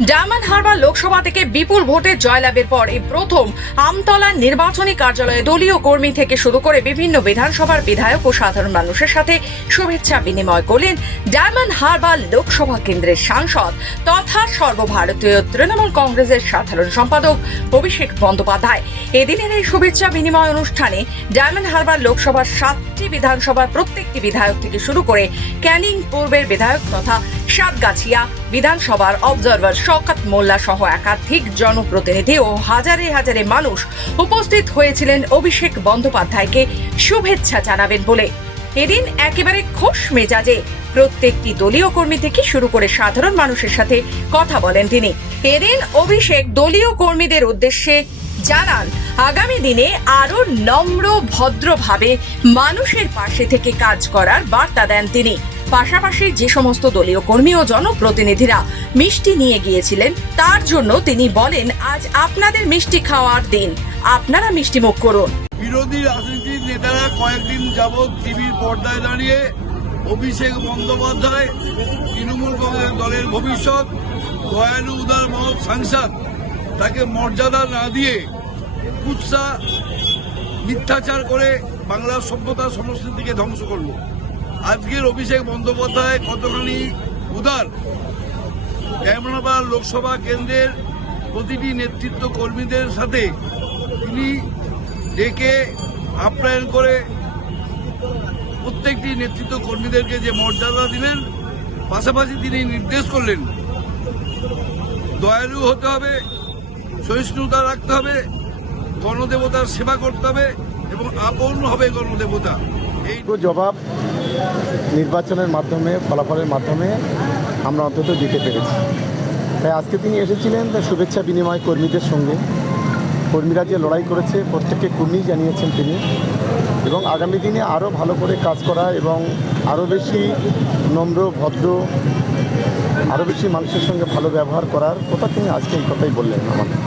Diamond Harbour Lok Sabha থেকে বিপুল ভোটে জয়লাভের পর এই প্রথম আমতলা নির্বাচনী কার্যালয়ে দলীয় কর্মী থেকে শুরু করে বিভিন্ন বিধানসভার বিধায়ক ও সাধারণ মানুষের সাথে শুভেচ্ছা বিনিময় করলেন ডায়মন্ড হারবার লোকসভা কেন্দ্রের সাংসদ তথা সর্বভারতীয় তৃণমূল কংগ্রেসের সাধারণ সম্পাদক অভিষেক বন্দ্যোপাধ্যায়। এদিনের এই শুভেচ্ছা বিনিময় অনুষ্ঠানে ডায়মন্ড হারবার লোকসভার 7টি বিধানসভার প্রত্যেকটি বিধায়ক থেকে শুরু করে ক্যানিং পূর্বের বিধায়ক তথা সাতগাছিয়া বিধানসভার অবজারভার শওকত মোল্লা সহ একাধিক জনপ্রতিনিধি ও হাজারে হাজারে মানুষ উপস্থিত হয়েছিলেন অভিষেক বন্দ্যোপাধ্যায়কে শুভেচ্ছা জানাবেন বলে। এদিন একেবারে খোশ মেজাজে প্রত্যেকটি দলীয় কর্মী থেকে শুরু করে সাধারণ মানুষের সাথে কথা বলেন তিনি। এদিন অভিষেক দলীয় কর্মীদের উদ্দেশ্যে জানান আগামী দিনে আরো নম্র ভদ্রভাবে মানুষের পাশে থেকে কাজ করার বার্তা দেন তিনি। পাশাপাশি যে সমস্ত দলীয় কর্মী ও জনপ্রতিনিধিরা মিষ্টি নিয়ে গিয়েছিলেন তার জন্য তিনি বলেন, আজ আপনাদের মিষ্টি খাওয়ার দিন, আপনারা মিষ্টি মুখ করুন। বিরোধী রাজনীতির নেতারা কয়েকদিন যাবৎ টিভির পর্দায় দাঁড়িয়ে অভিষেক বন্দ্যোপাধ্যায় তৃণমূল কংগ্রেস দলের ভবিষ্যৎ দয়ালু উদার মহৎ সাংসদ, তাকে মর্যাদা না দিয়ে কুৎসা মিথ্যাচার করে বাংলার সভ্যতা সংস্কৃতিকে ধ্বংস করল। আজকের অভিষেক বন্দ্যোপাধ্যায় কতখানি উদার, ডায়মন্ড হারবার লোকসভা কেন্দ্রের প্রতিটি নেতৃত্ব কর্মীদের সাথে তিনি ডেকে আপ্যায়ন করে প্রত্যেকটি নেতৃত্ব কর্মীদেরকে যে মর্যাদা দিলেন, পাশাপাশি তিনি নির্দেশ করলেন দয়ালু হতে হবে, সহিষ্ণুতা রাখতে হবে, গণদেবতার সেবা করতে হবে এবং আপন হবে গণদেবতা। এই জবাব নির্বাচনের মাধ্যমে, ফলাফলের মাধ্যমে আমরা অন্তত দিতে পেরেছি। তাই আজকে তিনি এসেছিলেন শুভেচ্ছা বিনিময় কর্মীদের সঙ্গে। কর্মীরা যে লড়াই করেছে প্রত্যেককে কর্মী জানিয়েছেন তিনি, এবং আগামী দিনে আরও ভালো করে কাজ করা এবং আরও বেশি নম্র ভদ্র, আরও বেশি মানুষের সঙ্গে ভালো ব্যবহার করার কথা তিনি আজকে এই কথাই বললেন আমাদের।